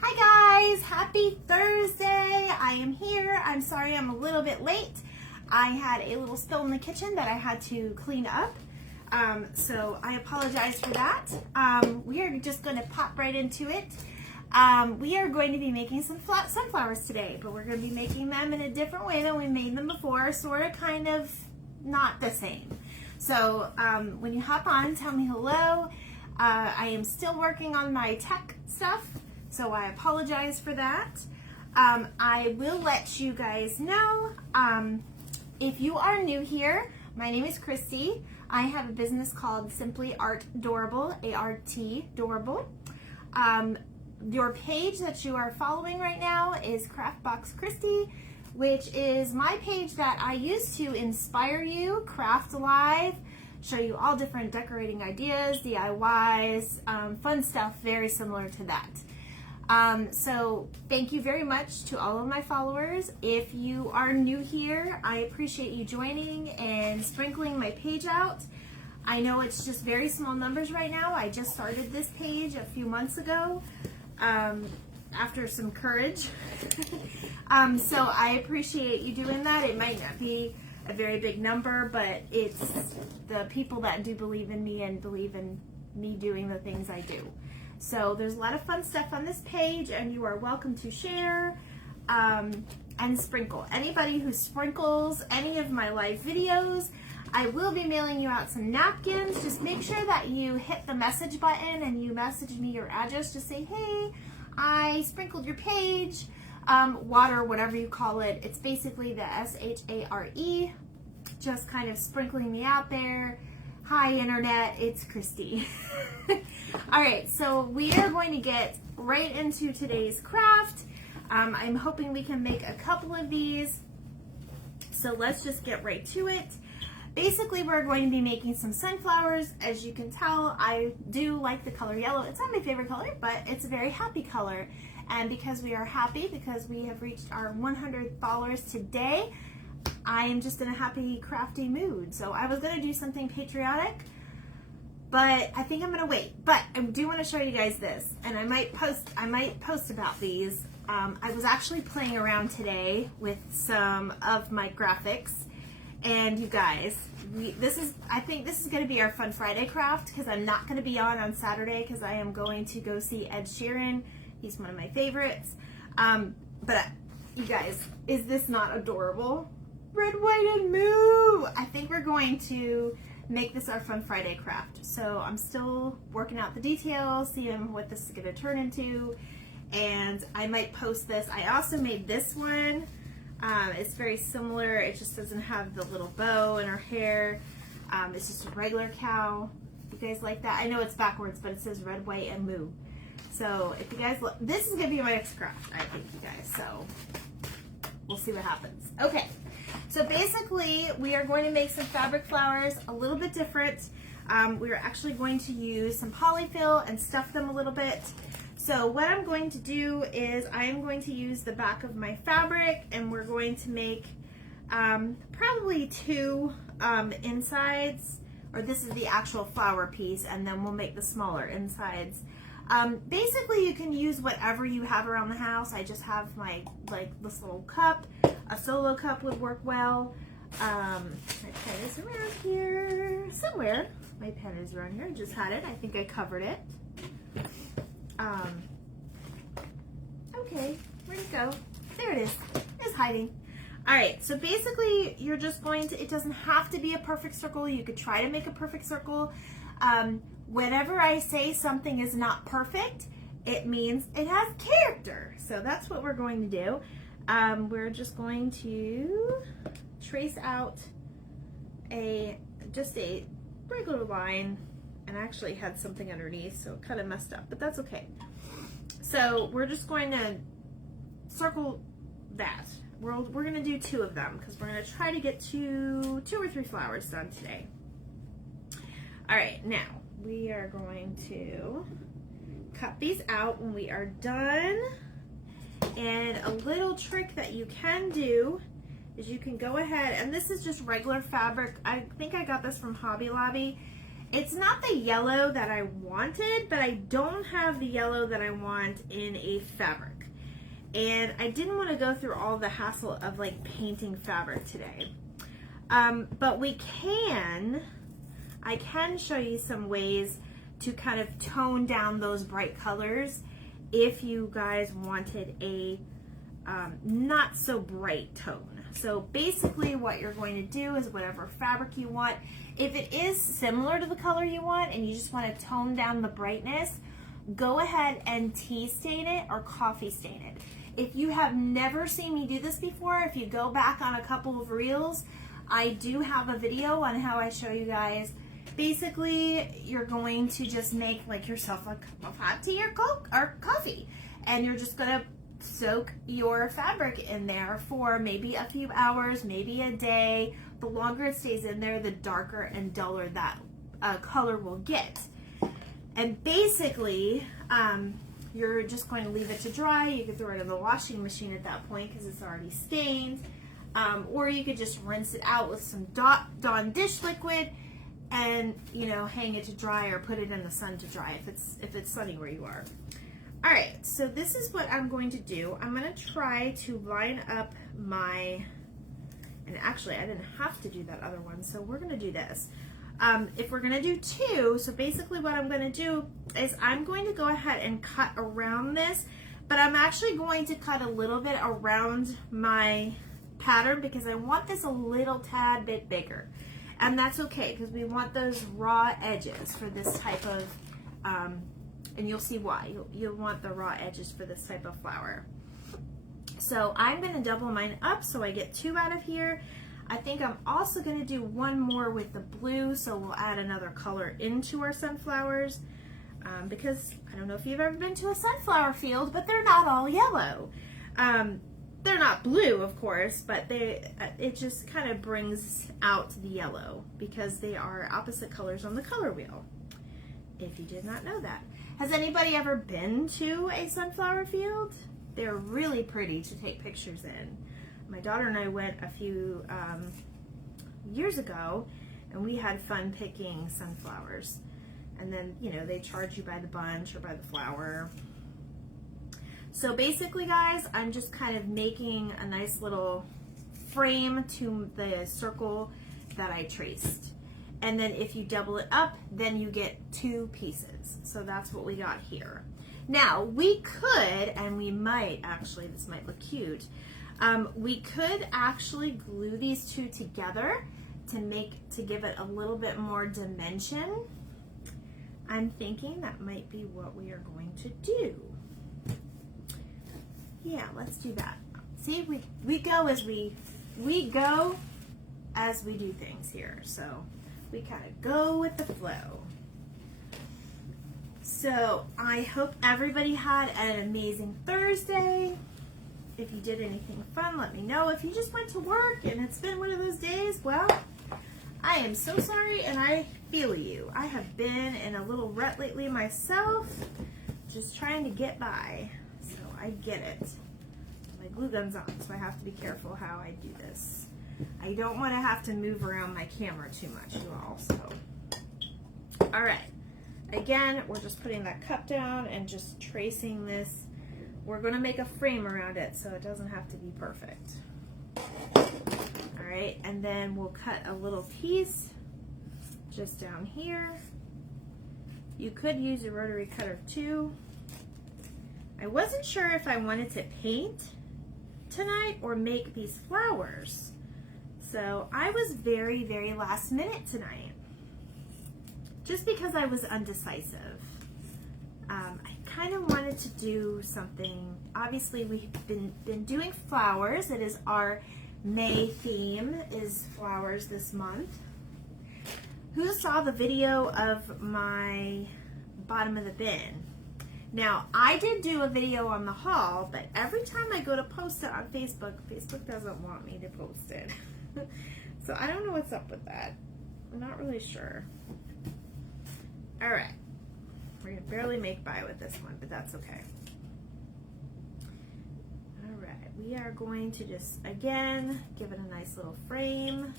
Hi guys, happy Thursday. I am here. I'm sorry I'm a little bit late. I had a little spill in the kitchen that I had to clean up. So I apologize for that. We are just going to pop right into it. We are going to be making some sunflowers today, but we're going to be making them in a different way than we made them before, sort of kind of not the same. So when you hop on, tell me hello. I am still working on my tech stuff, so I apologize for that. I will let you guys know, if you are new here, my name is Christy. I have a business called Simply Art Dorable, A-R-T, Dorable. Your page that you are following right now is Craftbox Christy, which is my page that I use to inspire you, craft alive, show you all different decorating ideas, DIYs, fun stuff very similar to that. So thank you very much to all of my followers. If you are new here, I appreciate you joining and sprinkling my page out. I know it's just very small numbers right now. I just started this page a few months ago after some courage. So I appreciate you doing that. It might not be a very big number, but it's the people that do believe in me and believe in me doing the things I do. So there's a lot of fun stuff on this page, and you are welcome to share and sprinkle. Anybody who sprinkles any of my live videos, I will be mailing you out some napkins. Just make sure that you hit the message button and you message me your address. Just say, hey, I sprinkled your page. Water, whatever you call it. It's basically the S-H-A-R-E, just kind of sprinkling me out there. Hi, Internet, it's Christy. All right, so we are going to get right into today's craft. I'm hoping we can make a couple of these. So let's just get right to it. Basically, we're going to be making some sunflowers. As you can tell, I do like the color yellow. It's not my favorite color, but it's a very happy color. And because we are happy, because we have reached our 100 followers today, I am just in a happy, crafty mood. So I was gonna do something patriotic, but I think I'm gonna wait. But I do wanna show you guys this, and I might post about these. I was actually playing around today with some of my graphics, and you guys, I think this is gonna be our Fun Friday craft, because I'm not gonna be on Saturday, because I am going to go see Ed Sheeran. He's one of my favorites. But you guys, is this not adorable? Red, white, and moo! I think we're going to make this our Fun Friday craft. So I'm still working out the details, seeing what this is gonna turn into. And I might post this. I also made this one. It's very similar. It just doesn't have the little bow in her hair. It's just a regular cow. You guys like that? I know it's backwards, but it says red, white, and moo. So if you guys, this is gonna be my next craft, I think, you guys, so we'll see what happens. Okay, so basically we are going to make some fabric flowers a little bit different. We're actually going to use some polyfill and stuff them a little bit. So what I'm going to do is I am going to use the back of my fabric, and we're going to make probably two insides, or this is the actual flower piece, and then we'll make the smaller insides. Basically, you can use whatever you have around the house. I just have my, this little cup. A solo cup would work well. My pen is around here somewhere. My pen is around here. I just had it. I think I covered it. Okay, where'd it go? There it is. It's hiding. All right, so basically, you're just going to, it doesn't have to be a perfect circle. You could try to make a perfect circle. Whenever I say something is not perfect, it means it has character. So that's what we're going to do. We're just going to trace out just a regular line, and I actually had something underneath, so it kind of messed up, but that's okay. So we're just going to circle that. We're going to do two of them, because we're going to try to get two or three flowers done today. All right, now we are going to cut these out when we are done. And a little trick that you can do is you can go ahead, and this is just regular fabric. I think I got this from Hobby Lobby. It's not the yellow that I wanted, but I don't have the yellow that I want in a fabric. And I didn't want to go through all the hassle of like painting fabric today. But I can show you some ways to kind of tone down those bright colors if you guys wanted a not so bright tone. So basically what you're going to do is whatever fabric you want, if it is similar to the color you want and you just want to tone down the brightness, go ahead and tea stain it or coffee stain it. If you have never seen me do this before, if you go back on a couple of reels, I do have a video on how I show you guys. Basically, you're going to just make like yourself a cup of hot tea or coffee, and you're just gonna soak your fabric in there for maybe a few hours, maybe a day. The longer it stays in there, the darker and duller that color will get. And basically, you're just going to leave it to dry. You could throw it in the washing machine at that point because it's already stained. Or you could just rinse it out with some Dawn dish liquid and, you know, hang it to dry or put it in the sun to dry if it's sunny where you are. All right, so this is what I'm going to do. I'm going to try to line up my, and actually I didn't have to do that other one, so we're going to do this. If we're going to do two, so basically what I'm going to do is I'm going to go ahead and cut around this, but I'm actually going to cut a little bit around my pattern because I want this a little tad bit bigger. And that's okay because we want those raw edges for this type of, and you'll see why. You'll want the raw edges for this type of flower. So I'm going to double mine up so I get two out of here. I think I'm also going to do one more with the blue, so we'll add another color into our sunflowers because I don't know if you've ever been to a sunflower field, but they're not all yellow. They're not blue, of course, but it just kind of brings out the yellow because they are opposite colors on the color wheel, if you did not know that. Has anybody ever been to a sunflower field? They're really pretty to take pictures in. My daughter and I went a few years ago, and we had fun picking sunflowers. And then, you know, they charge you by the bunch or by the flower. So basically, guys, I'm just kind of making a nice little frame to the circle that I traced. And then if you double it up, then you get two pieces. So that's what we got here. Now, we could, and we might actually, this might look cute, we could actually glue these two together to give it a little bit more dimension. I'm thinking that might be what we are going to do. Yeah, let's do that. See, we go as we do things here. So we kind of go with the flow. So I hope everybody had an amazing Thursday. If you did anything fun, let me know. If you just went to work and it's been one of those days, well, I am so sorry and I feel you. I have been in a little rut lately myself, just trying to get by. So I get it. My glue gun's on, so I have to be careful how I do this. I don't want to have to move around my camera too much, you all. So, all right. Again, we're just putting that cup down and just tracing this. We're going to make a frame around it so it doesn't have to be perfect. All right, and then we'll cut a little piece just down here. You could use a rotary cutter too. I wasn't sure if I wanted to paint tonight or make these flowers. So I was very, very last minute tonight, just because I was undecisive. I kind of wanted to do something. Obviously, we've been doing flowers. It is our May theme is flowers this month. Who saw the video of my bottom of the bin? Now, I did do a video on the haul, but every time I go to post it on Facebook, Facebook doesn't want me to post it. So I don't know what's up with that. I'm not really sure. All right. We're going to barely make by with this one, but that's okay. All right. We are going to just, again, give it a nice little frame.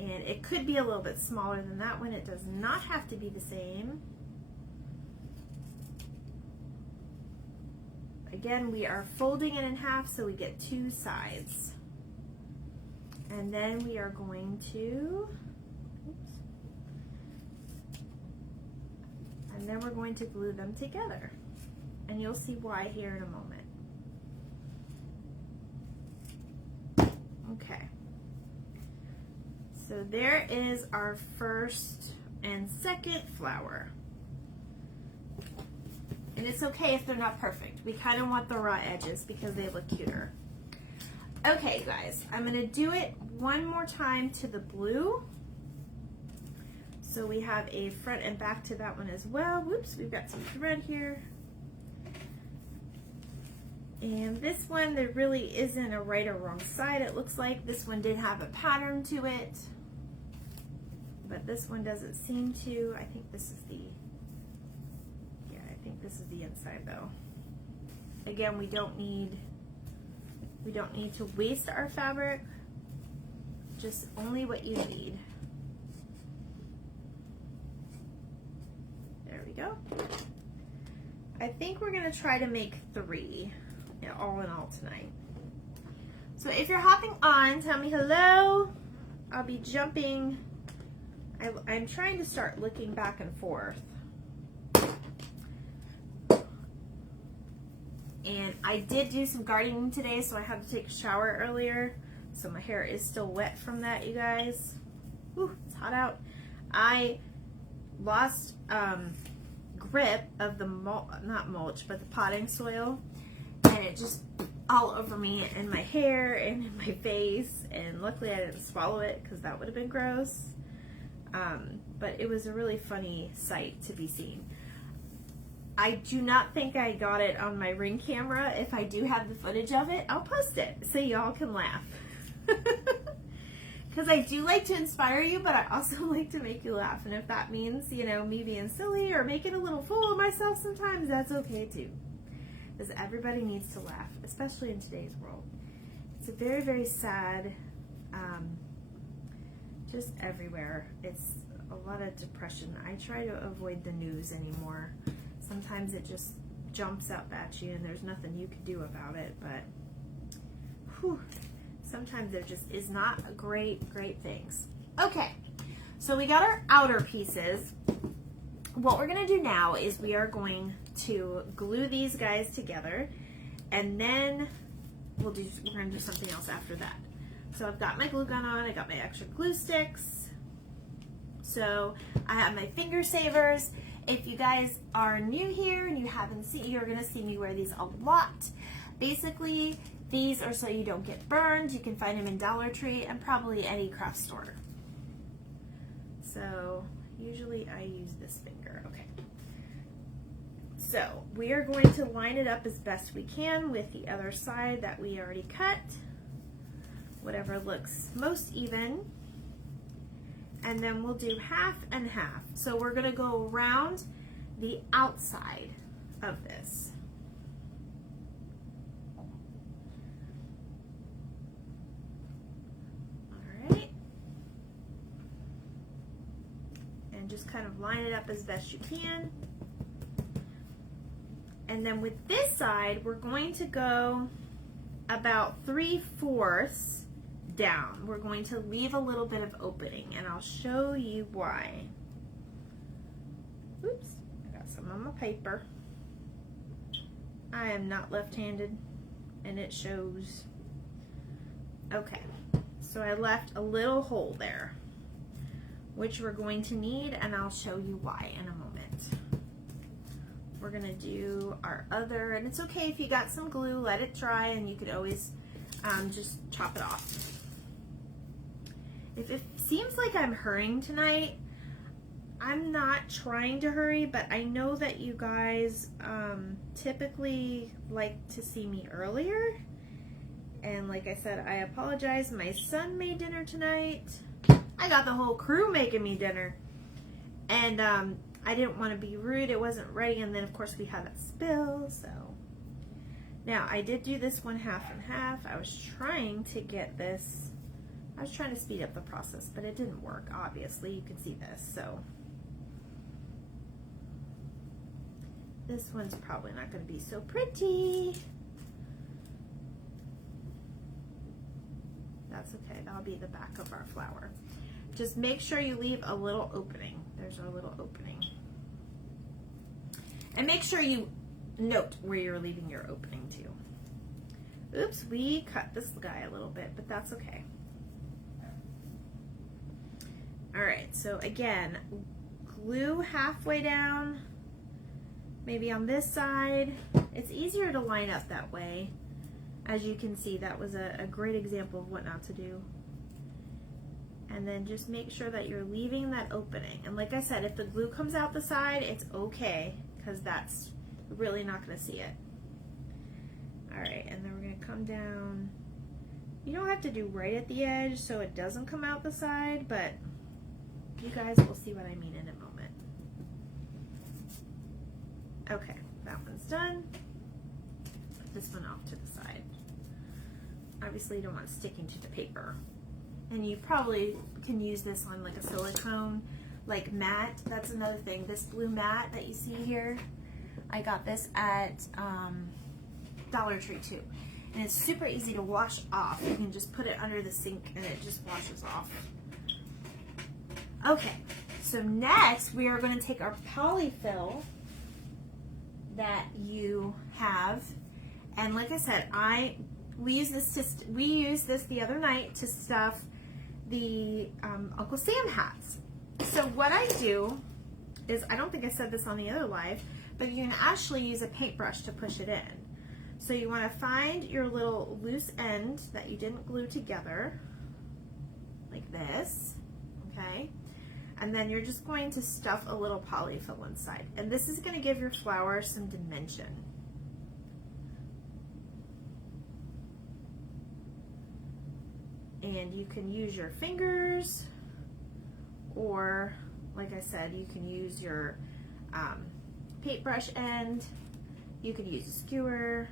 And it could be a little bit smaller than that one. It does not have to be the same. Again, we are folding it in half so we get 2 sides. And then we are going to, oops, and then we're going to glue them together. And you'll see why here in a moment. Okay. So there is our first and second flower. And it's okay if they're not perfect. We kind of want the raw edges because they look cuter. Okay, guys, I'm going to do it one more time to the blue. So we have a front and back to that one as well. Whoops, we've got some thread here. And this one, there really isn't a right or wrong side. It looks like this one did have a pattern to it, but this one doesn't seem to. I think this is the, yeah, I think this is the inside though. Again, we don't need to waste our fabric, just only what you need. There we go. I think we're gonna try to make 3. All in all tonight. So if you're hopping on, tell me hello. I'll be jumping. I'm trying to start looking back and forth. And I did do some gardening today, so I had to take a shower earlier. So my hair is still wet from that, you guys. Whew, it's hot out. I lost grip of the not mulch, but the potting soil. And it just all over me and my hair and in my face, and luckily I didn't swallow it because that would have been gross. But it was a really funny sight to be seen. I do not think I got it on my Ring camera. If I do have the footage of it, I'll post it so y'all can laugh. Because I do like to inspire you, but I also like to make you laugh. And if that means, you know, me being silly or making a little fool of myself sometimes, that's okay too. Because everybody needs to laugh, especially in today's world. It's a very, very sad, just everywhere. It's a lot of depression. I try to avoid the news anymore. Sometimes it just jumps up at you and there's nothing you can do about it, but whew, sometimes there just is not great things. Okay, so we got our outer pieces. What we're gonna do now is we are going to glue these guys together, and then we're gonna do something else after that. So I've got my glue gun on, I got my extra glue sticks. So I have my finger savers. If you guys are new here and you haven't seen, you're gonna see me wear these a lot. Basically, these are so you don't get burned. You can find them in Dollar Tree and probably any craft store. So usually I use this finger, okay. So we are going to line it up as best we can with the other side that we already cut, whatever looks most even. And then we'll do half and half. So we're gonna go around the outside of this. All right. And just kind of line it up as best you can. And then with this side, we're going to go about 3/4 down. We're going to leave a little bit of opening, and I'll show you why. Oops, I got some on my paper. I am not left-handed, and it shows. Okay, so I left a little hole there, which we're going to need, and I'll show you why in a moment. We're gonna do our other, and it's okay if you got some glue, let it dry, and you could always just chop it off. If it seems like I'm hurrying tonight, I'm not trying to hurry, but I know that you guys typically like to see me earlier. And like I said, I apologize. My son made dinner tonight. I got the whole crew making me dinner. And I didn't want to be rude. It wasn't ready. And then, of course, we had that spill. So now I did do this one half and half. I was trying to get this. I was trying to speed up the process, but it didn't work, obviously. You can see this, so. This one's probably not going to be so pretty. That's okay, that'll be the back of our flower. Just make sure you leave a little opening. There's our little opening. And make sure you note where you're leaving your opening to. Oops, we cut this guy a little bit, but that's okay. All right, so again, glue halfway down, maybe on this side. It's easier to line up that way. As you can see, that was a great example of what not to do. And then just make sure that you're leaving that opening. And like I said, if the glue comes out the side, it's okay, because that's really not going to see it. All right, and then we're going to come down. You don't have to do right at the edge so it doesn't come out the side, but you guys will see what I mean in a moment. Okay, that one's done. Put this one off to the side. Obviously you don't want it sticking to the paper. And you probably can use this on like a silicone, like mat. That's another thing. This blue mat that you see here, I got this at Dollar Tree too. And it's super easy to wash off. You can just put it under the sink and it just washes off. Okay, so next we are going to take our polyfill that you have, and like I said, we used this the other night to stuff the Uncle Sam hats. So what I do is, I don't think I said this on the other live, but you can actually use a paintbrush to push it in. So you want to find your little loose end that you didn't glue together, like this, okay? And then you're just going to stuff a little polyfill inside. And this is going to give your flower some dimension. And you can use your fingers, or like I said, you can use your paintbrush end. You could use a skewer.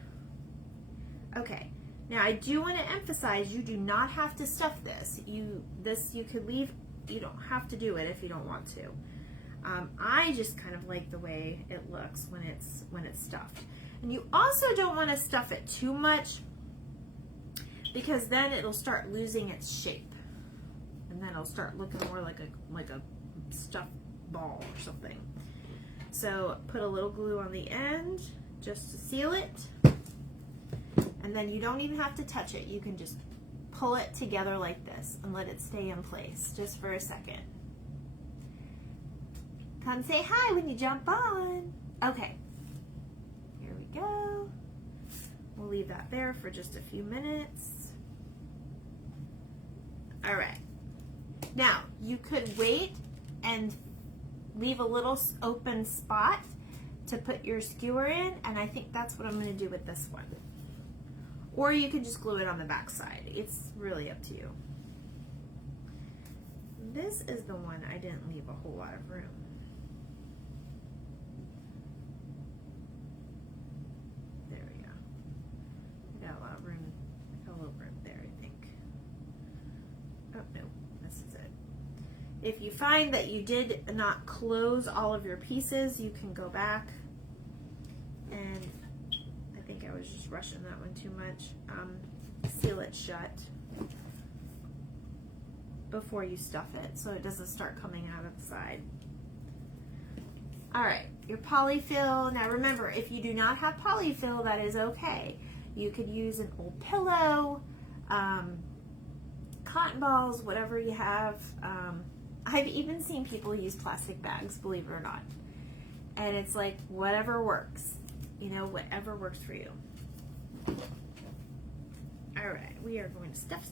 Okay, now I do want to emphasize, you do not have to stuff this. You could leave. You don't have to do it if you don't want to. I just kind of like the way it looks when it's stuffed. And you also don't want to stuff it too much, because then it'll start losing its shape, and then it'll start looking more like a stuffed ball or something. So put a little glue on the end just to seal it, and then you don't even have to touch it. You can just pull it together like this and let it stay in place just for a second. Come say hi when you jump on. Okay, here we go. We'll leave that there for just a few minutes. All right, now you could wait and leave a little open spot to put your skewer in, and I think that's what I'm going to do with this one. Or you can just glue it on the back side. It's really up to you. This is the one I didn't leave a whole lot of room. There we go. I got a lot of room, a little room there, I think. Oh no, this is it. If you find that you did not close all of your pieces, you can go back, and I think I was just rushing that one too much. Seal it shut before you stuff it so it doesn't start coming out of the side. All right, your polyfill. Now remember, if you do not have polyfill, that is okay. You could use an old pillow, cotton balls, whatever you have. I've even seen people use plastic bags, believe it or not. And it's like, whatever works. You know, whatever works for you. All right, we are going to stuff.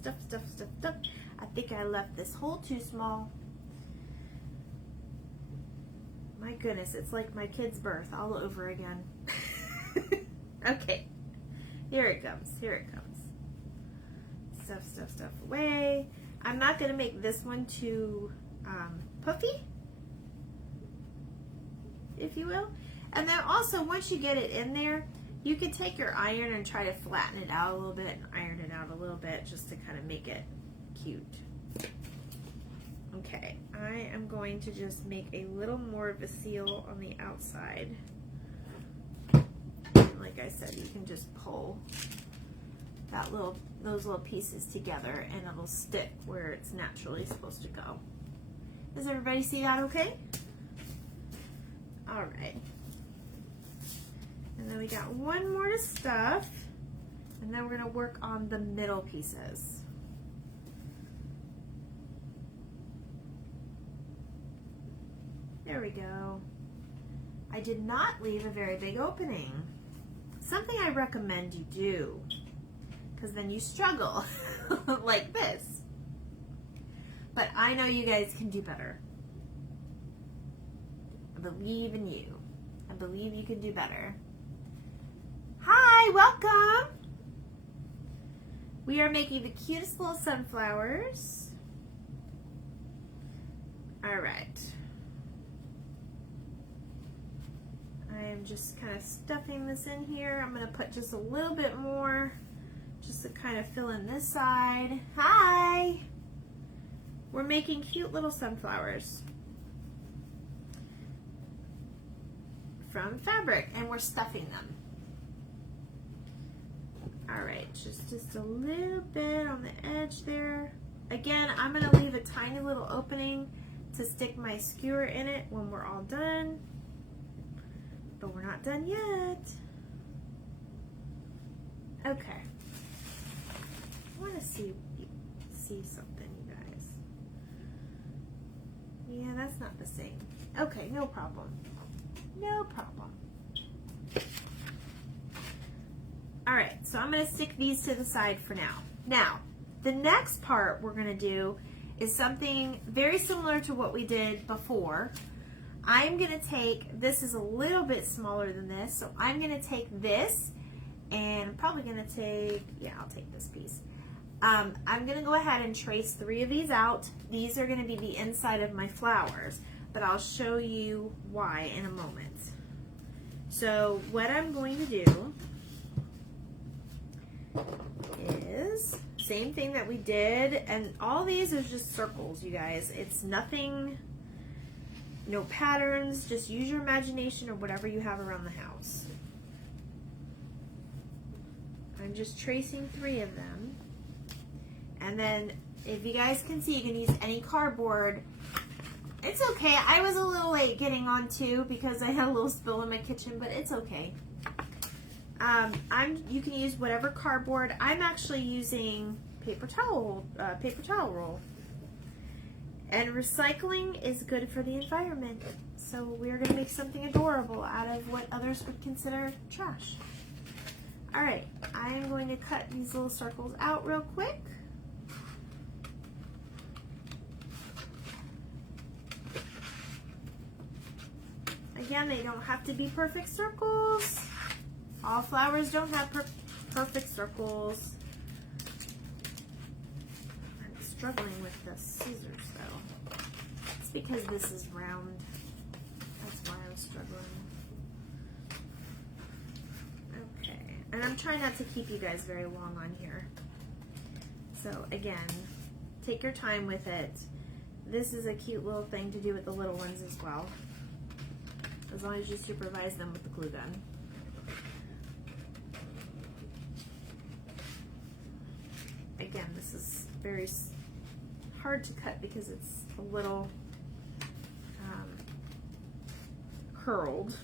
I think I left this hole too small. My goodness, it's like my kid's birth all over again. Okay, here it comes, Stuff away. I'm not gonna make this one too puffy, if you will. And then also, once you get it in there, you can take your iron and try to flatten it out a little bit and iron it out a little bit just to kind of make it cute. Okay, I am going to just make a little more of a seal on the outside. Like I said, you can just pull those little pieces together and it'll stick where it's naturally supposed to go. Does everybody see that okay? All right. And then we got one more to stuff, and then we're gonna work on the middle pieces. There we go. I did not leave a very big opening. Something I recommend you do, because then you struggle like this. But I know you guys can do better. I believe in you. I believe you can do better. Hi, welcome. We are making the cutest little sunflowers. All right. I am just kind of stuffing this in here. I'm going to put just a little bit more just to kind of fill in this side. Hi! We're making cute little sunflowers from fabric, and we're stuffing them. All right, just a little bit on the edge there. Again, I'm going to leave a tiny little opening to stick my skewer in it when we're all done. But we're not done yet. Okay. I want to see something, you guys. Yeah, that's not the same. Okay, no problem. No problem. All right, so I'm going to stick these to the side for now. Now, the next part we're going to do is something very similar to what we did before. I'm going to take, this is a little bit smaller than this, so I'm going to take this, and I'm probably going to take, yeah, I'll take this piece. I'm going to go ahead and trace 3 of these out. These are going to be the inside of my flowers, but I'll show you why in a moment. So what I'm going to do is same thing that we did, and all these is just circles, you guys. It's nothing, no patterns, just use your imagination or whatever you have around the house. I'm just tracing 3 of them. And then if you guys can see, you can use any cardboard. It's okay. I was a little late getting on too because I had a little spill in my kitchen, but it's okay. You can use whatever cardboard. I'm actually using paper towel roll. And recycling is good for the environment. So we're going to make something adorable out of what others would consider trash. All right, I am going to cut these little circles out real quick. Again, they don't have to be perfect circles. All flowers don't have perfect circles. I'm struggling with the scissors though. It's because this is round. That's why I'm struggling. Okay, and I'm trying not to keep you guys very long on here. So again, take your time with it. This is a cute little thing to do with the little ones as well, as long as you supervise them with the glue gun. Again, this is very hard to cut because it's a little curled,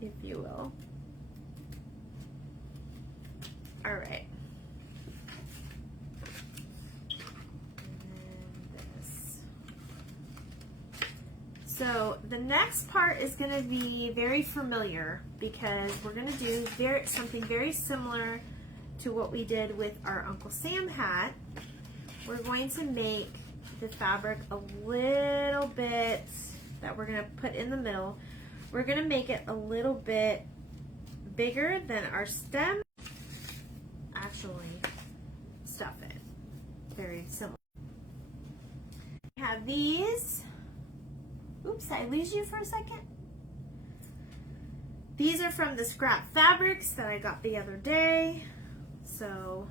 if you will. All right. So the next part is going to be very familiar because we're going to do something very similar to what we did with our Uncle Sam hat. We're going to make the fabric a little bit that we're going to put in the middle. We're going to make it a little bit bigger than our stem. Actually, stuff it. Very similar. We have these. Oops, I lose you for a second. These are from the scrap fabrics that I got the other day. So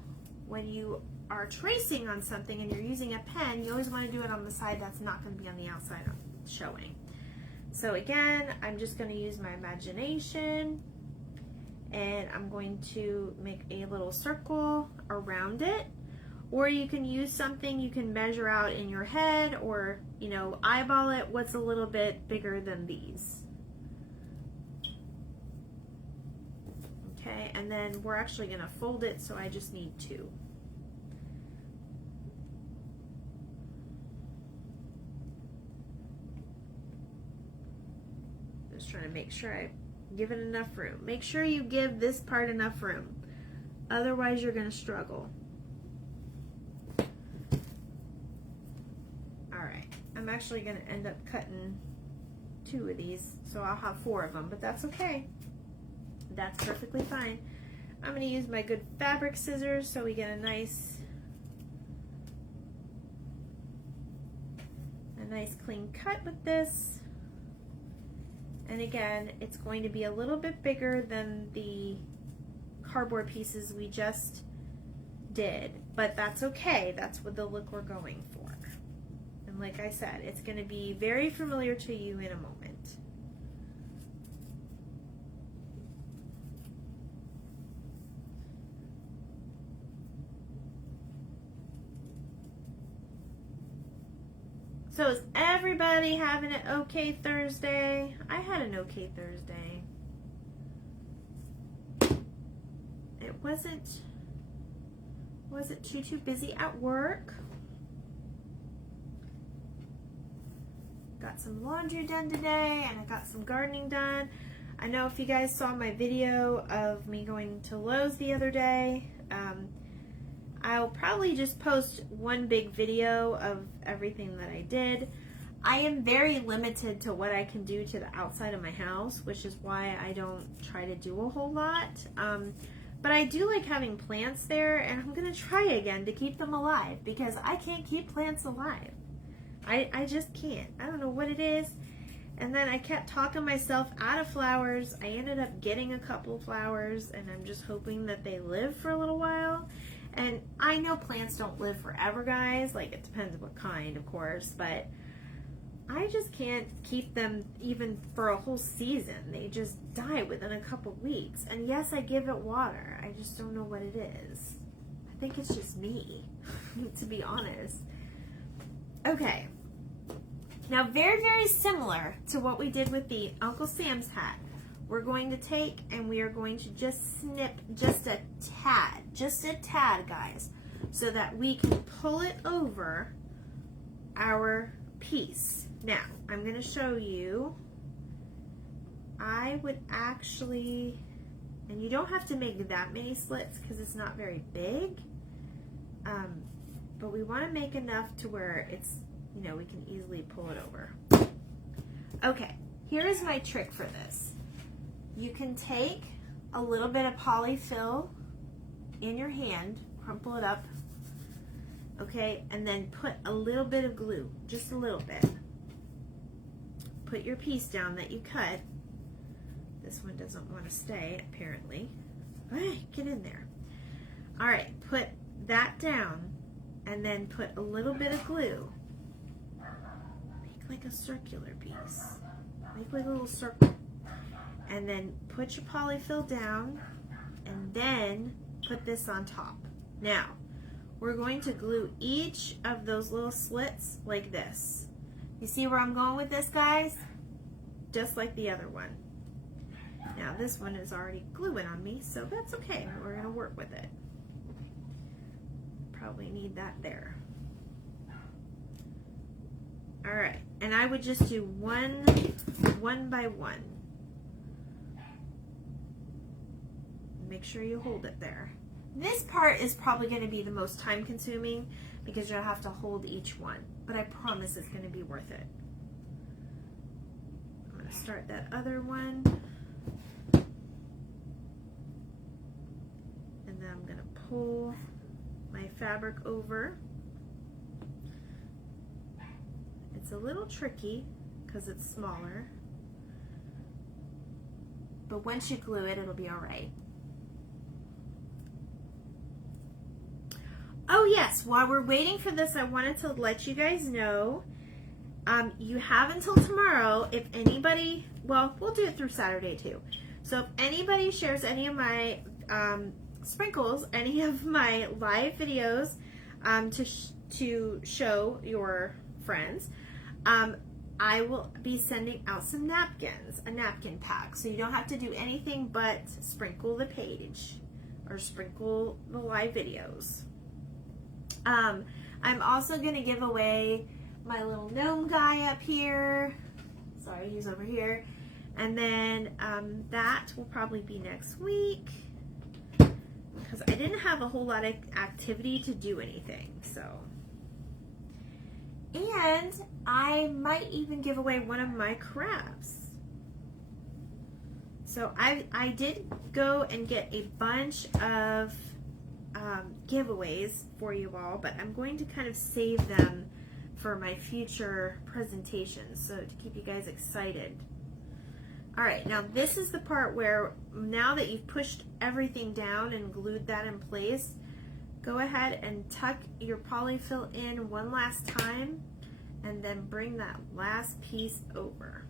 when you are tracing on something and you're using a pen, you always want to do it on the side that's not going to be on the outside showing. So again, I'm just going to use my imagination, and I'm going to make a little circle around it. Or you can use something you can measure out in your head, or, you know, eyeball it. What's a little bit bigger than these? Okay, and then we're actually going to fold it, so I just need 2. Just trying to make sure I give it enough room. Make sure you give this part enough room. Otherwise, you're going to struggle. Alright, I'm actually going to end up cutting 2 of these, so I'll have 4 of them, but that's okay. That's perfectly fine. I'm going to use my good fabric scissors so we get a nice clean cut with this. And again, it's going to be a little bit bigger than the cardboard pieces we just did, but that's okay. That's what the look we're going for. And like I said, it's going to be very familiar to you in a moment. So is everybody having an okay Thursday? I had an okay Thursday. It wasn't too busy at work. Got some laundry done today, and I got some gardening done. I know if you guys saw my video of me going to Lowe's the other day, I'll probably just post one big video of everything that I did. I am very limited to what I can do to the outside of my house, which is why I don't try to do a whole lot. But I do like having plants there, and I'm going to try again to keep them alive, because I can't keep plants alive. I just can't. I don't know what it is. And then I kept talking myself out of flowers. I ended up getting a couple flowers, and I'm just hoping that they live for a little while. And I know plants don't live forever, guys. Like, it depends what kind, of course, but I just can't keep them even for a whole season. They just die within a couple weeks. And yes, I give it water. I just don't know what it is. I think it's just me, to be honest. Okay. Now, very, very similar to what we did with the Uncle Sam's hat. We're going to take and we are going to just snip just a tad, guys, so that we can pull it over our piece. Now, I'm going to show you. I would actually, and you don't have to make that many slits because it's not very big, but we want to make enough to where it's, you know, we can easily pull it over. Okay, here is my trick for this. You can take a little bit of polyfill in your hand, crumple it up, okay, and then put a little bit of glue, just a little bit. Put your piece down that you cut. This one doesn't want to stay, apparently. Hey, get in there. All right, put that down, and then put a little bit of glue. Make like a circular piece. Make like a little circle. And then put your polyfill down, and then put this on top. Now, we're going to glue each of those little slits like this. You see where I'm going with this, guys? Just like the other one. Now, this one is already gluing on me, so that's okay. We're going to work with it. Probably need that there. All right, and I would just do one by one. Make sure you hold it there. This part is probably going to be the most time consuming because you'll have to hold each one, but I promise it's going to be worth it. I'm going to start that other one, and then I'm going to pull my fabric over. It's a little tricky because it's smaller, but once you glue it, it'll be all right. Oh yes, while we're waiting for this, I wanted to let you guys know, you have until tomorrow. If anybody, well, we'll do it through Saturday too. So if anybody shares any of my sprinkles, any of my live videos to show your friends, I will be sending out some napkins, a napkin pack. So you don't have to do anything but sprinkle the page or sprinkle the live videos. I'm also going to give away my little gnome guy up here. Sorry, he's over here. And then that will probably be next week because I didn't have a whole lot of activity to do anything. So, and I might even give away one of my crafts. So I did go and get a bunch of giveaways for you all, but I'm going to kind of save them for my future presentations, so to keep you guys excited. All right, now this is the part where now that you've pushed everything down and glued that in place, go ahead and tuck your polyfill in one last time and then bring that last piece over.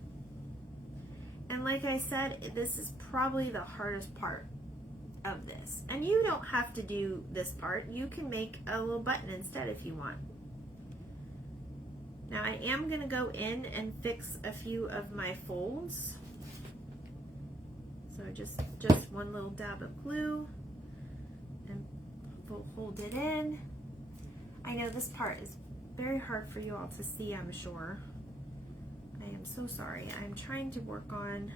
And like I said, this is probably the hardest part of this. And you don't have to do this part. You can make a little button instead if you want. Now I am going to go in and fix a few of my folds. So just one little dab of glue and we'll hold it in. I know this part is very hard for you all to see, I'm sure. I am so sorry. I'm trying to work on,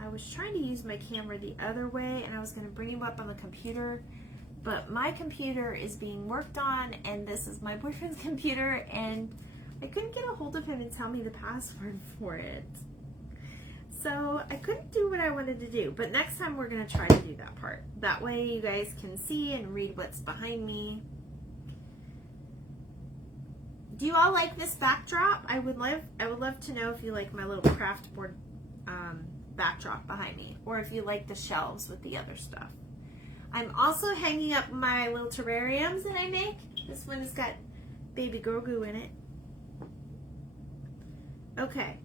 I was trying to use my camera the other way and I was going to bring you up on the computer, but my computer is being worked on and this is my boyfriend's computer and I couldn't get a hold of him and tell me the password for it. So I couldn't do what I wanted to do, but next time we're going to try to do that part. That way you guys can see and read what's behind me. Do you all like this backdrop? I would love to know if you like my little craft board backdrop behind me, or if you like the shelves with the other stuff. I'm also hanging up my little terrariums that I make. This one has got baby Grogu in it. Okay,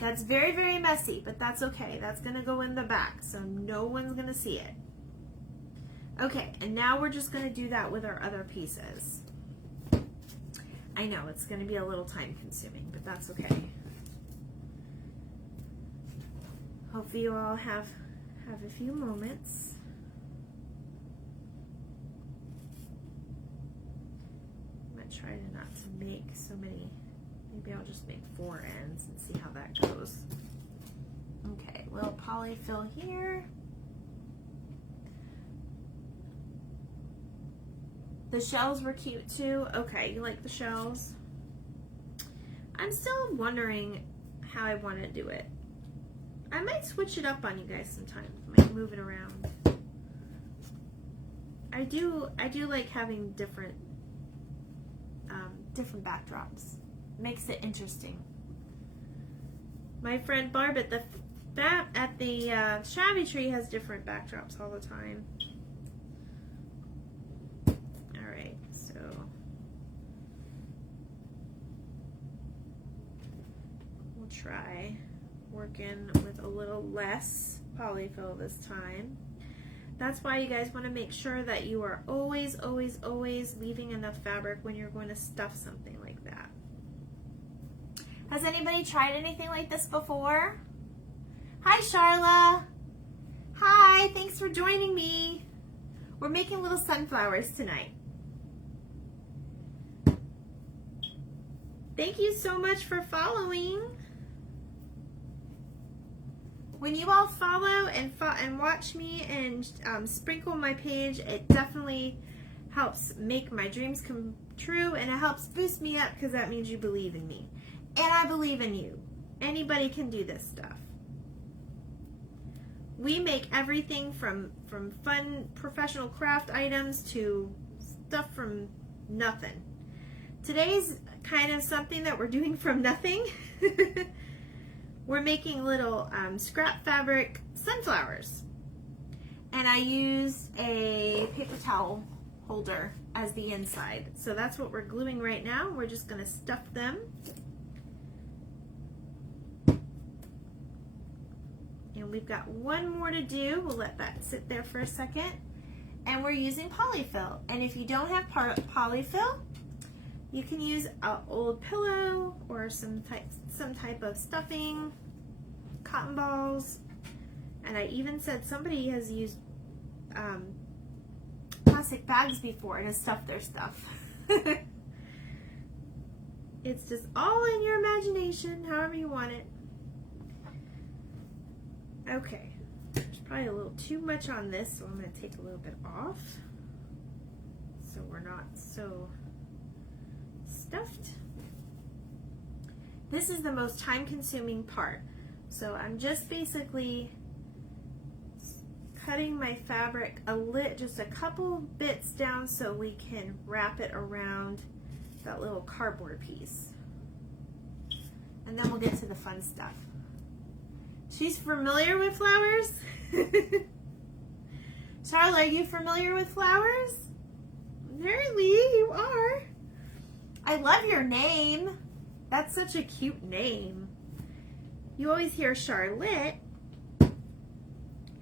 that's very, very messy, but that's okay. That's gonna go in the back, so no one's gonna see it. Okay, and now we're just gonna do that with our other pieces. I know it's gonna be a little time consuming, but that's okay. Hopefully you all have a few moments. I'm gonna try to not to make so many. Maybe I'll just make 4 ends and see how that goes. Okay, little polyfill here. The shells were cute too. Okay, you like the shells? I'm still wondering how I want to do it. I might switch it up on you guys sometime. I might move it around. I do like having different backdrops. Makes it interesting. My friend Barb at the Shabby Tree has different backdrops all the time. All right, so we'll try working with a little less polyfill this time. That's why you guys want to make sure that you are always, always, always leaving enough fabric when you're going to stuff something like that. Has anybody tried anything like this before? Hi, Charla. Hi, thanks for joining me. We're making little sunflowers tonight. Thank you so much for following. When you all follow and watch me and sprinkle my page, it definitely helps make my dreams come true, and it helps boost me up because that means you believe in me. And I believe in you. Anybody can do this stuff. We make everything from fun professional craft items to stuff from nothing. Today's kind of something that we're doing from nothing. We're making little scrap fabric sunflowers. And I used a paper towel holder as the inside. So that's what we're gluing right now. We're just going to stuff them. And we've got one more to do. We'll let that sit there for a second. And we're using polyfill. And if you don't have polyfill, you can use an old pillow or some type of stuffing, cotton balls. And I even said somebody has used plastic bags before and has stuffed their stuff. It's just all in your imagination, however you want it. Okay, there's probably a little too much on this, so I'm going to take a little bit off so we're not so stuffed. This is the most time-consuming part. So I'm just basically cutting my fabric just a couple bits down so we can wrap it around that little cardboard piece. And then we'll get to the fun stuff. She's familiar with flowers? Charlotte, are you familiar with flowers? Apparently you are. I love your name. That's such a cute name. You always hear Charlotte.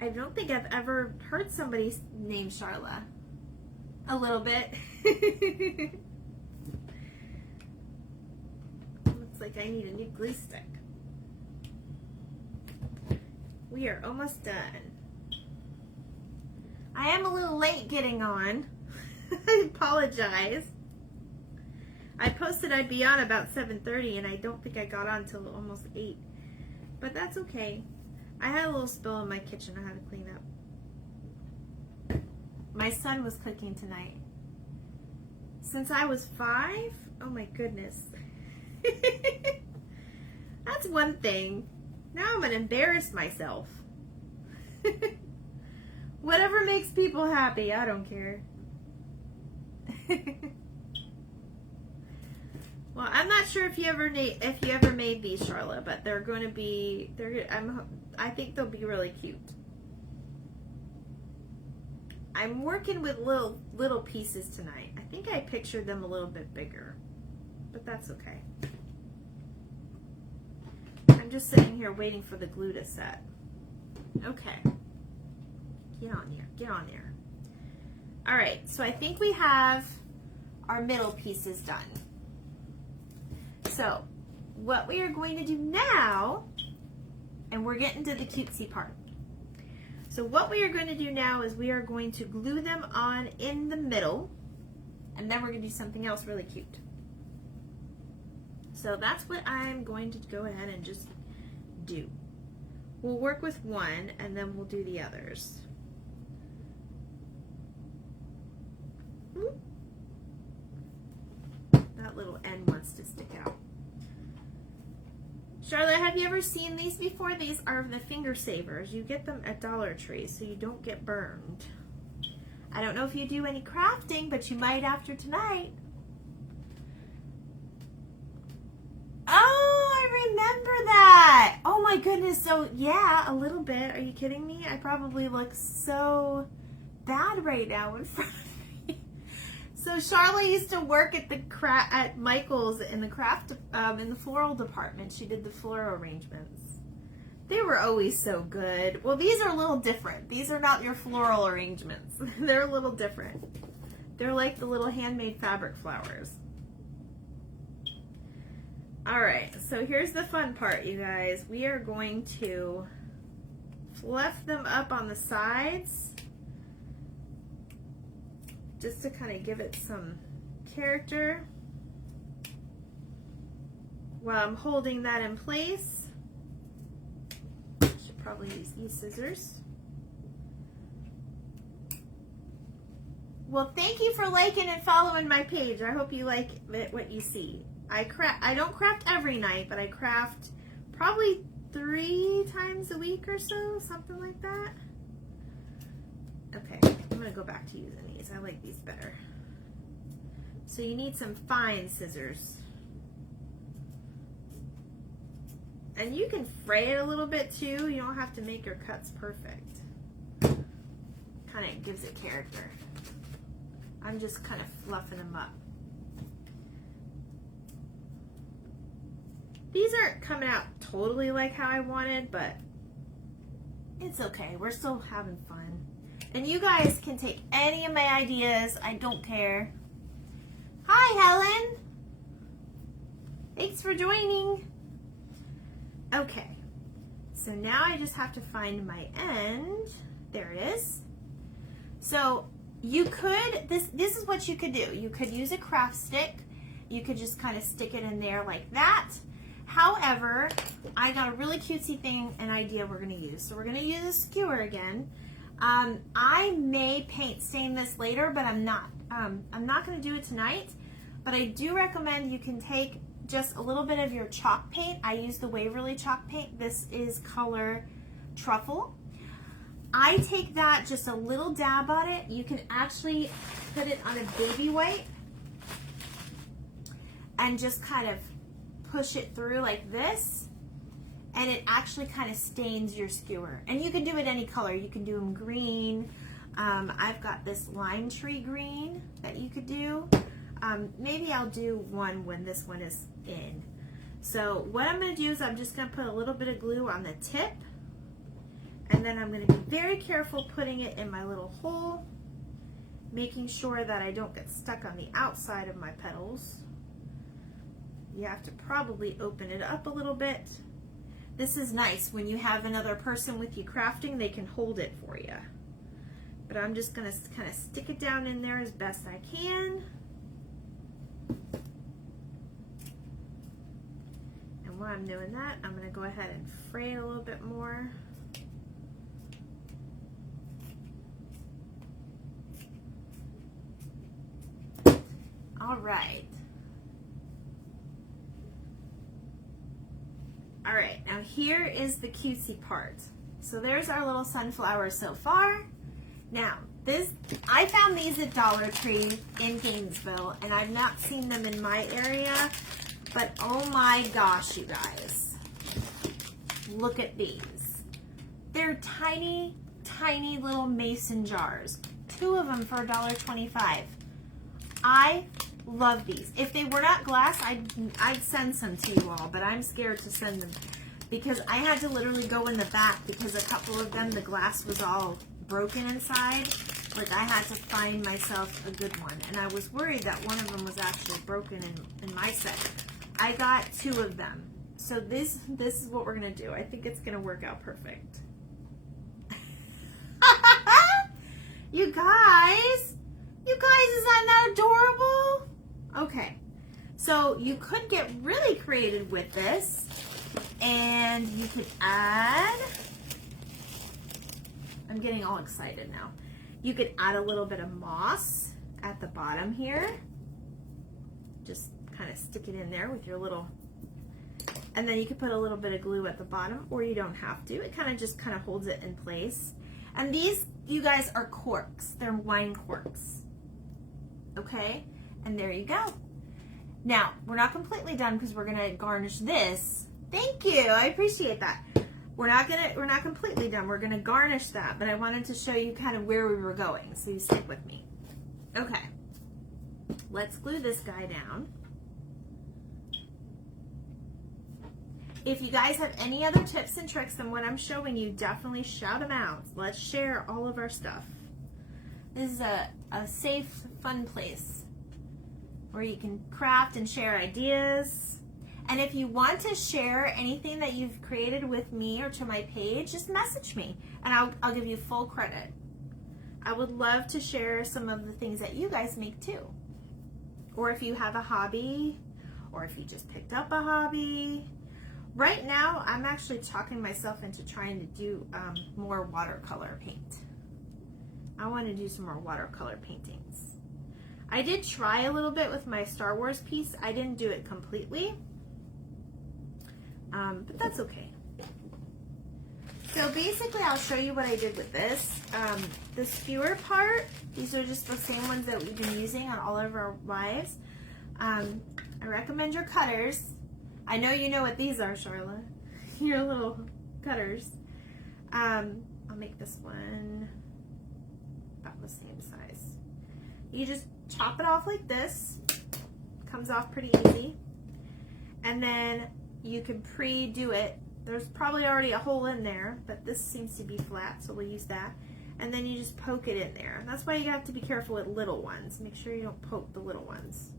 I don't think I've ever heard somebody named Charla. A little bit. Looks like I need a new glue stick. We are almost done. I am a little late getting on. I apologize. I posted I'd be on about 7:30 and I don't think I got on until almost 8. But that's okay. I had a little spill in my kitchen I had to clean up. My son was cooking tonight. Since I was 5? Oh my goodness. That's one thing. Now I'm going to embarrass myself. Whatever makes people happy, I don't care. Well, I'm not sure if you ever made these, Charlotte, but they're going to be. I think they'll be really cute. I'm working with little pieces tonight. I think I pictured them a little bit bigger, but that's okay. I'm just sitting here waiting for the glue to set. Okay. Get on here. Get on there. All right. So I think we have our middle pieces done. So what we are going to do now, and we're getting to the cutesy part. So what we are going to do now is we are going to glue them on in the middle, and then we're going to do something else really cute. So that's what I'm going to go ahead and just do. We'll work with one and then we'll do the others. That little end wants to stick out. Charlotte, have you ever seen these before? These are the finger savers. You get them at Dollar Tree so you don't get burned. I don't know if you do any crafting, but you might after tonight. Oh, I remember that. Oh my goodness. So yeah, a little bit. Are you kidding me? I probably look so bad right now in front of me. So Charlotte used to work at Michael's in the in the floral department. She did the floral arrangements. They were always so good. Well, these are a little different. These are not your floral arrangements. They're a little different. They're like the little handmade fabric flowers. All right, so here's the fun part, you guys. We are going to fluff them up on the sides just to kind of give it some character while I'm holding that in place. Should probably use scissors. Well, thank you for liking and following my page. I hope you like what you see. I don't craft every night, but I craft probably 3 times a week or so, something like that. Okay, I'm gonna go back to using these. I like these better. So you need some fine scissors. And you can fray it a little bit too. You don't have to make your cuts perfect. Kind of gives it character. I'm just kind of fluffing them up. These aren't coming out totally like how I wanted, but it's okay. We're still having fun. And you guys can take any of my ideas. I don't care. Hi, Helen. Thanks for joining. Okay. So now I just have to find my end. There it is. So you could, this is what you could do. You could use a craft stick. You could just kind of stick it in there like that. However, I got a really cutesy thing, an idea we're going to use. So we're going to use a skewer again. I may paint stain this later, but I'm not going to do it tonight. But I do recommend you can take just a little bit of your chalk paint. I use the Waverly chalk paint. This is color Truffle. I take that, just a little dab on it. You can actually put it on a baby white and just kind of push it through like this, and it actually kind of stains your skewer. And you can do it any color. You can do them green. I've got this lime tree green that you could do. Maybe I'll do one when this one is in. So what I'm going to do is I'm just going to put a little bit of glue on the tip, and then I'm going to be very careful putting it in my little hole, making sure that I don't get stuck on the outside of my petals. You have to probably open it up a little bit. This is nice when you have another person with you crafting, they can hold it for you. But I'm just going to kind of stick it down in there as best I can. And while I'm doing that, I'm going to go ahead and fray it a little bit more. All right. All right, now here is the cutesy part. So there's our little sunflower so far. Now, I found these at Dollar Tree in Gainesville, and I've not seen them in my area, but oh my gosh, you guys. Look at these. They're tiny, tiny little mason jars. 2 of them for $1.25. I love these. If they were not glass, I'd send some to you all, but I'm scared to send them because I had to literally go in the back because a couple of them, the glass was all broken inside. Like I had to find myself a good one, and I was worried that one of them was actually broken in my set. I got 2 of them. So this is what we're gonna do. I think it's gonna work out perfect. You guys, is that adorable? Okay, so you could get really creative with this, and you could add, I'm getting all excited now. You could add a little bit of moss at the bottom here. Just kind of stick it in there with your little, and then you could put a little bit of glue at the bottom, or you don't have to. It kind of holds it in place. And these, you guys, are corks. They're wine corks. Okay? And there you go. Now, we're not completely done because we're gonna garnish this. Thank you, I appreciate that. We're not completely done. We're gonna garnish that, but I wanted to show you kind of where we were going, so you stick with me. Okay, let's glue this guy down. If you guys have any other tips and tricks than what I'm showing you, definitely shout them out. Let's share all of our stuff. This is a safe, fun place where you can craft and share ideas. And if you want to share anything that you've created with me or to my page, just message me and I'll give you full credit. I would love to share some of the things that you guys make too. Or if you have a hobby, or if you just picked up a hobby. Right now, I'm actually talking myself into trying to do more watercolor paint. I want to do some more watercolor paintings. I did try a little bit with my Star Wars piece. I didn't do it completely, but that's okay. So basically, I'll show you what I did with this. The skewer part, these are just the same ones that we've been using on all of our lives. I recommend your cutters. I know you know what these are, Charlotte. Your little cutters. I'll make this one about the same size. You just chop it off like this. Comes off pretty easy. And then you can pre-do it. There's probably already a hole in there, but this seems to be flat, so we'll use that. And then you just poke it in there. That's why you have to be careful with little ones. Make sure you don't poke the little ones.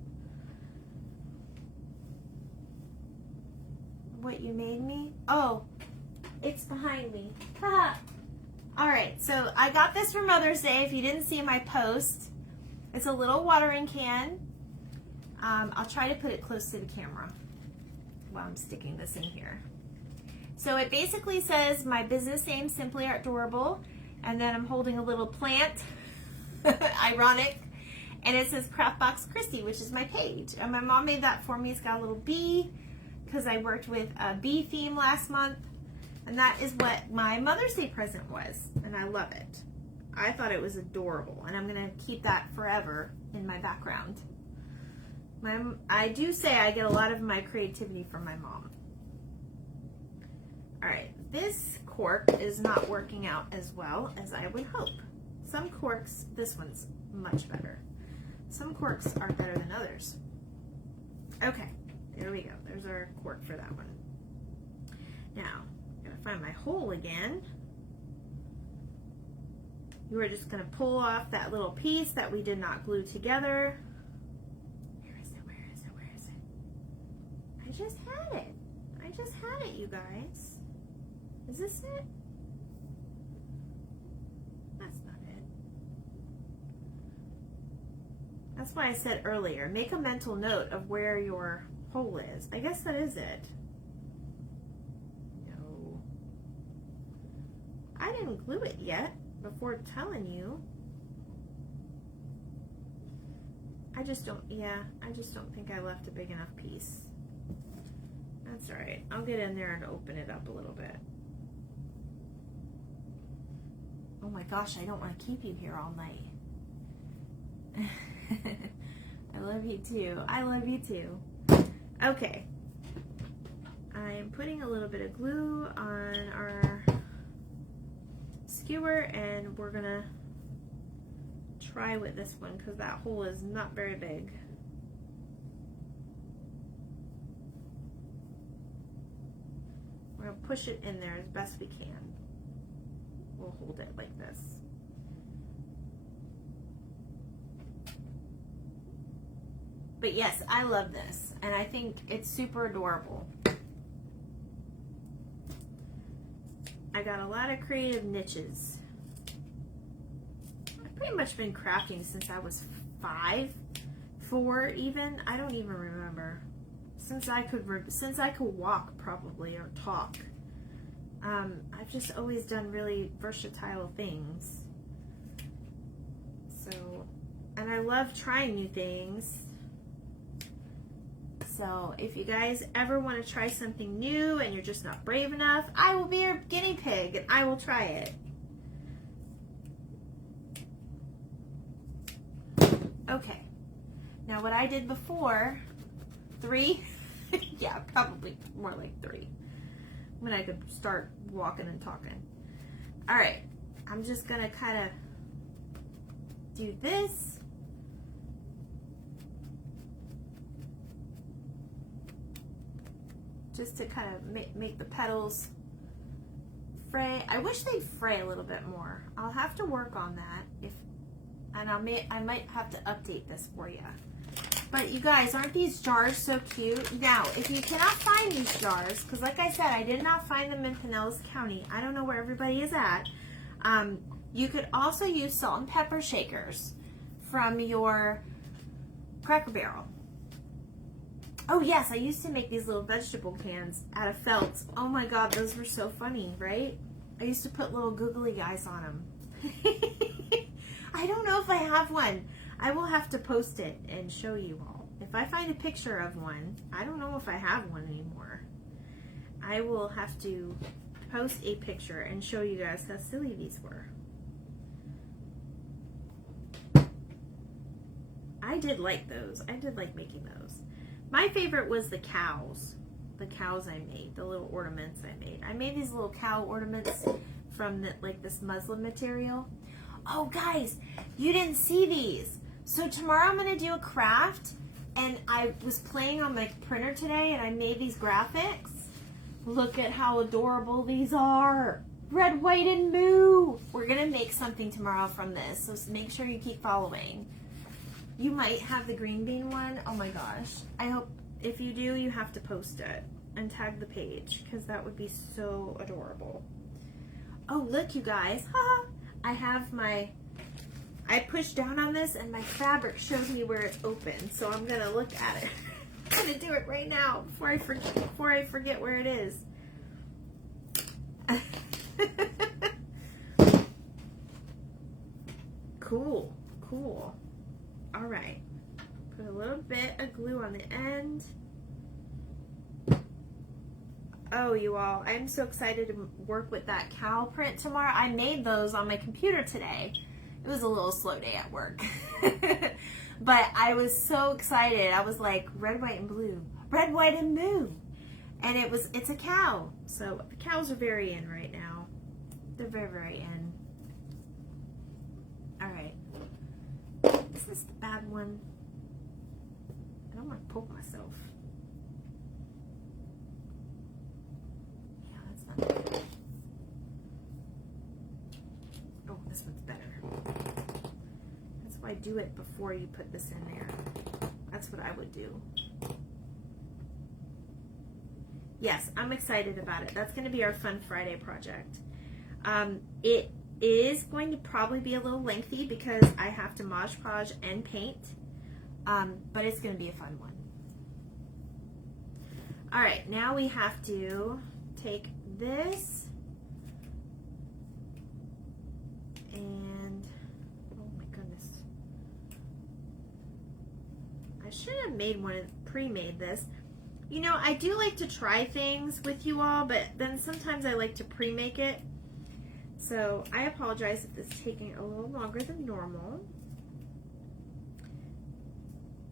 What you made me? Oh, it's behind me. Haha. All right, so I got this for Mother's Day. If you didn't see my post, it's a little watering can. I'll try to put it close to the camera while I'm sticking this in here. So it basically says my business name, Simply Artdorable, and then I'm holding a little plant, ironic, and it says Craftbox Christy, which is my page. And my mom made that for me. It's got a little bee because I worked with a bee theme last month, and that is what my Mother's Day present was, and I love it. I thought it was adorable, and I'm going to keep that forever in my background. I do say I get a lot of my creativity from my mom. All right, this cork is not working out as well as I would hope. Some corks, this one's much better. Some corks are better than others. Okay, there we go. There's our cork for that one. Now, I'm gonna find my hole again. You are just gonna pull off that little piece that we did not glue together. Where is it? Where is it? Where is it? I just had it. I just had it, you guys. Is this it? That's not it. That's why I said earlier, make a mental note of where your hole is. I guess that is it. No. I didn't glue it yet before telling you. I just don't think I left a big enough piece. That's all right. I'll get in there and open it up a little bit. Oh my gosh, I don't want to keep you here all night. I love you too. I love you too. Okay. I'm putting a little bit of glue on our skewer, and we're gonna try with this one because that hole is not very big. We're gonna push it in there as best we can. We'll hold it like this. But yes, I love this, and I think it's super adorable. I got a lot of creative niches. I've pretty much been crafting since I was 5, 4 even. I don't even remember. Since I could walk probably, or talk. I've just always done really versatile things. So, and I love trying new things. So if you guys ever want to try something new and you're just not brave enough, I will be your guinea pig and I will try it. Okay. Now what I did before, 3, yeah, probably more like 3. When I could start walking and talking. All right, I'm just gonna kind of do this. Just to kind of make the petals fray. I wish they'd fray a little bit more. I'll have to work on that, and I might have to update this for you. But you guys, aren't these jars so cute? Now, if you cannot find these jars, because like I said, I did not find them in Pinellas County. I don't know where everybody is at. You could also use salt and pepper shakers from your Cracker Barrel. Oh yes, I used to make these little vegetable cans out of felt. Oh my God, those were so funny, right? I used to put little googly eyes on them. I don't know if I have one. I will have to post it and show you all. If I find a picture of one, I don't know if I have one anymore. I will have to post a picture and show you guys how silly these were. I did like those. I did like making those. My favorite was the cows. The cows I made, the little ornaments I made. I made these little cow ornaments from like this muslin material. Oh guys, you didn't see these. So tomorrow I'm going to do a craft, and I was playing on my printer today and I made these graphics. Look at how adorable these are. Red, white, and moo. We're going to make something tomorrow from this, so make sure you keep following. You might have the green bean one. Oh my gosh. I hope if you do, you have to post it and tag the page, because that would be so adorable. Oh, look, you guys. I pushed down on this and my fabric shows me where it's open, so I'm gonna look at it. I'm gonna do it right now before I forget where it is. Cool, cool. All right, put a little bit of glue on the end. Oh, you all, I'm so excited to work with that cow print tomorrow. I made those on my computer today. It was a little slow day at work. But I was so excited. I was like, red, white, and blue. Red, white, and moo. And it's a cow. So the cows are very in right now. They're very, very in. All right. Is this the bad one? I don't want to poke myself. Yeah, that's not good. Oh, this one's better. That's why I do it before you put this in there. That's what I would do. Yes, I'm excited about it. That's going to be our Fun Friday project. It is going to probably be a little lengthy because I have to Mod Podge and paint, but it's going to be a fun one. All right, now we have to take this and, oh my goodness. I should have made one, pre-made this. You know, I do like to try things with you all, but then sometimes I like to pre-make it. So I apologize if this is taking a little longer than normal.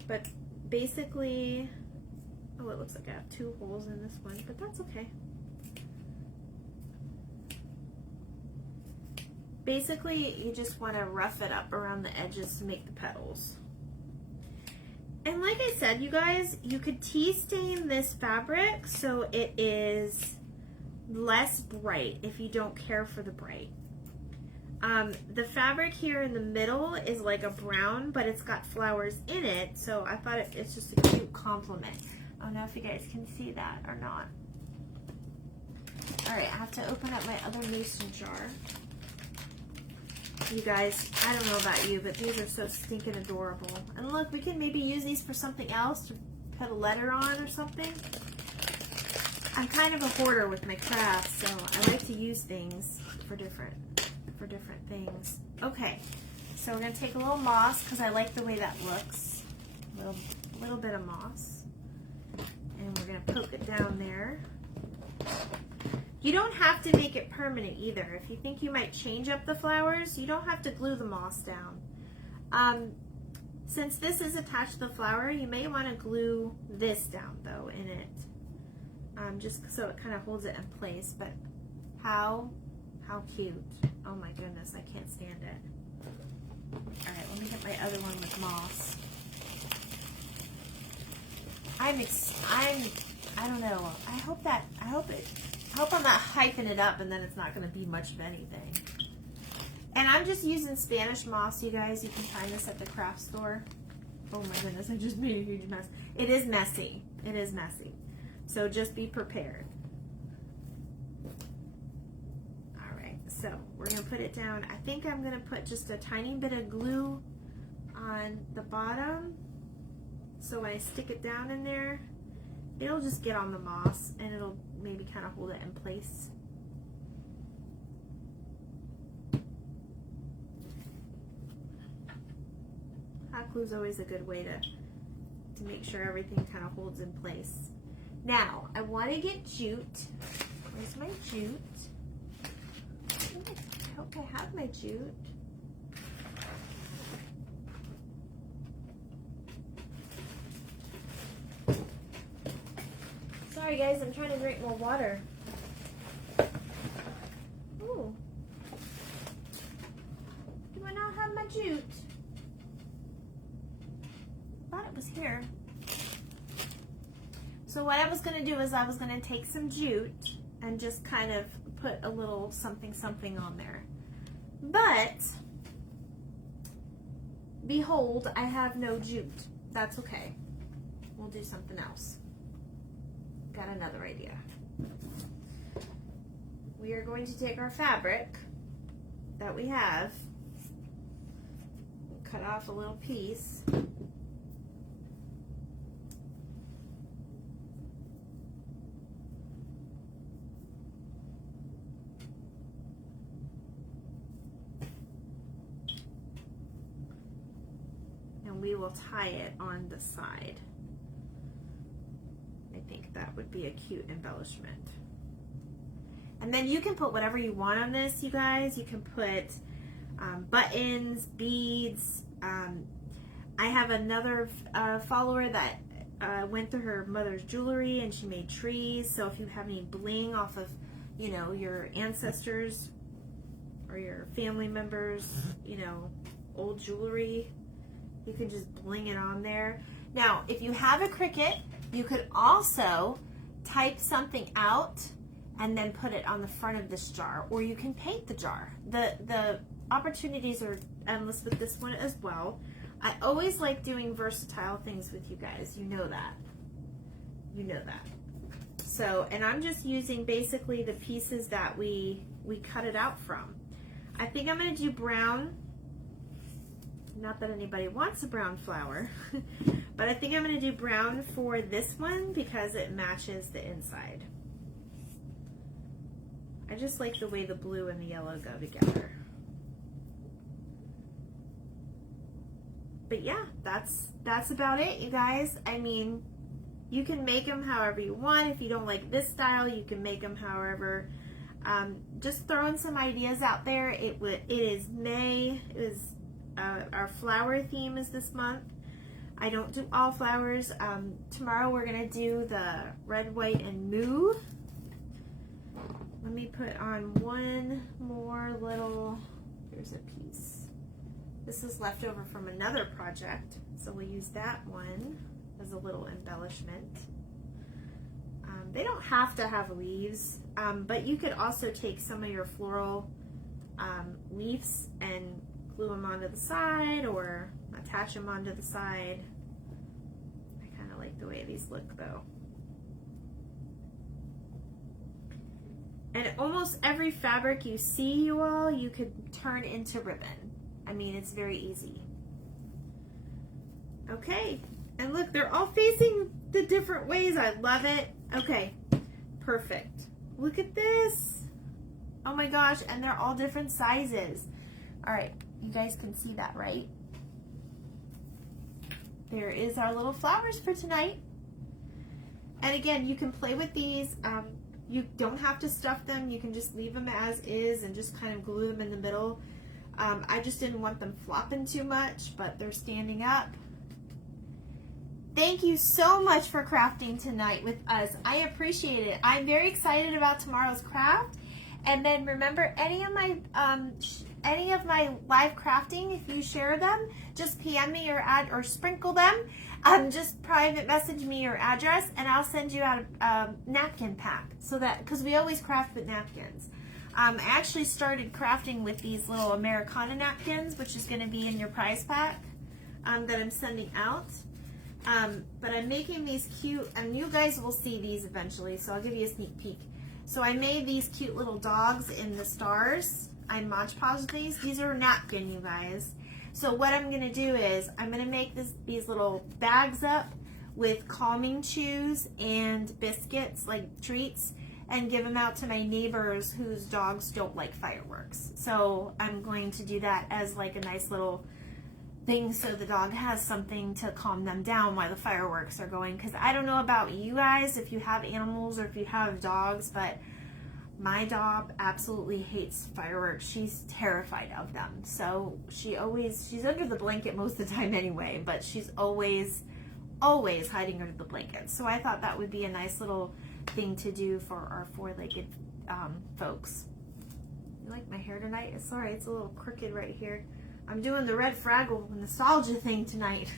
But basically, oh, it looks like I have 2 holes in this one, but that's okay. Basically, you just want to rough it up around the edges to make the petals. And like I said, you guys, you could tea stain this fabric so it is less bright if you don't care for the bright. The fabric here in the middle is like a brown, but it's got flowers in it, so I thought it's just a cute complement. I don't know if you guys can see that or not. All right, I have to open up my other mason jar. You guys, I don't know about you, but these are so stinking adorable. And look, we can maybe use these for something else, to put a letter on or something. I'm kind of a hoarder with my crafts, so I like to use things for different things. Okay, so we're gonna take a little moss because I like the way that looks. A little bit of moss, and we're gonna poke it down there. You don't have to make it permanent either. If you think you might change up the flowers, you don't have to glue the moss down. Since this is attached to the flower, you may want to glue this down though in it, just so it kind of holds it in place. But how cute! Oh my goodness, I can't stand it. All right, let me get my other one with moss. I don't know. I hope I'm not hyping it up and then it's not going to be much of anything. And I'm just using Spanish moss, you guys. You can find this at the craft store. Oh my goodness, I just made a huge mess. It is messy. It is messy. So just be prepared. All right, so we're going to put it down. I think I'm going to put just a tiny bit of glue on the bottom. So when I stick it down in there, it'll just get on the moss and it'll maybe kind of hold it in place. Hot glue is always a good way to make sure everything kind of holds in place. Now, I want to get jute. Where's my jute? I hope I have my jute. Sorry guys, I'm trying to drink more water. Ooh. Do I not have my jute? thought it was here. So what I was going to do is I was going to take some jute and just kind of put a little something something on there. But behold, I have no jute. That's okay. We'll do something else. Got another idea. We are going to take our fabric that we have, cut off a little piece. And we will tie it on the side. I think that would be a cute embellishment. And then you can put whatever you want on this, you guys. You can put buttons, beads. I have another follower that went through her mother's jewelry and she made trees. So if you have any bling off of, you know, your ancestors or your family members, you know, old jewelry, you can just bling it on there. Now, if you have a Cricut, you could also type something out and then put it on the front of this jar, or you can paint the jar. The opportunities are endless with this one as well. I always like doing versatile things with you guys. You know that. You know that. So, and I'm just using basically the pieces that we cut it out from. I think I'm going to do brown. Not that anybody wants a brown flower, but I think I'm going to do brown for this one because it matches the inside. I just like the way the blue and the yellow go together. But yeah, that's about it, you guys. I mean, you can make them however you want. If you don't like this style, you can make them however. Just throwing some ideas out there. It is May. It is our flower theme is this month. I don't do all flowers. Tomorrow we're gonna do the red, white, and mauve. Let me put on one more little, here's a piece. This is left over from another project, so we'll use that one as a little embellishment. They don't have to have leaves, but you could also take some of your floral leaves and glue them onto the side or attach them onto the side. I kind of like the way these look though. And almost every fabric you see, you all, you could turn into ribbon. I mean, it's very easy. Okay, and look, they're all facing the different ways. I love it. Okay, perfect. Look at this. Oh my gosh, and they're all different sizes. All right, you guys can see that, right? There is our little flowers for tonight. And again, you can play with these. You don't have to stuff them. You can just leave them as is and just kind of glue them in the middle. I just didn't want them flopping too much, but they're standing up. Thank you so much for crafting tonight with us. I appreciate it. I'm very excited about tomorrow's craft. And then remember, any of my live crafting, if you share them, just PM me or add or sprinkle them. Just private message me your address and I'll send you out a napkin pack, so that, because we always craft with napkins. I actually started crafting with these little Americana napkins, which is going to be in your prize pack that I'm sending out. But I'm making these cute, and you guys will see these eventually, so I'll give you a sneak peek. So I made these cute little dogs in the stars. I Mod Podged these. These are napkin, you guys. So what I'm going to do is I'm going to make these little bags up with calming chews and biscuits, like treats, and give them out to my neighbors whose dogs don't like fireworks. So I'm going to do that as like a nice little thing so the dog has something to calm them down while the fireworks are going. Because I don't know about you guys, if you have animals or if you have dogs, but my dog absolutely hates fireworks. She's terrified of them. So she's under the blanket most of the time anyway, but she's always hiding under the blanket. So I thought that would be a nice little thing to do for our four-legged folks. You like my hair tonight? Sorry, it's a little crooked right here. I'm doing the red Fraggle nostalgia thing tonight.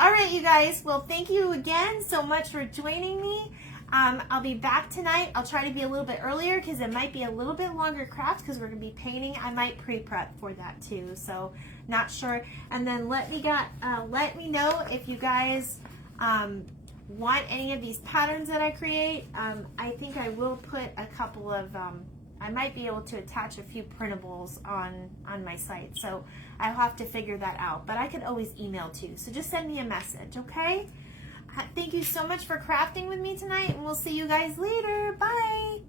All right, you guys. Well, thank you again so much for joining me. I'll be back tonight. I'll try to be a little bit earlier because it might be a little bit longer craft because we're going to be painting. I might pre-prep for that too, so not sure. And then let me know if you guys want any of these patterns that I create. I think I will put a couple of, I might be able to attach a few printables on my site, so I'll have to figure that out. But I could always email too, so just send me a message, okay? Thank you so much for crafting with me tonight, and we'll see you guys later. Bye!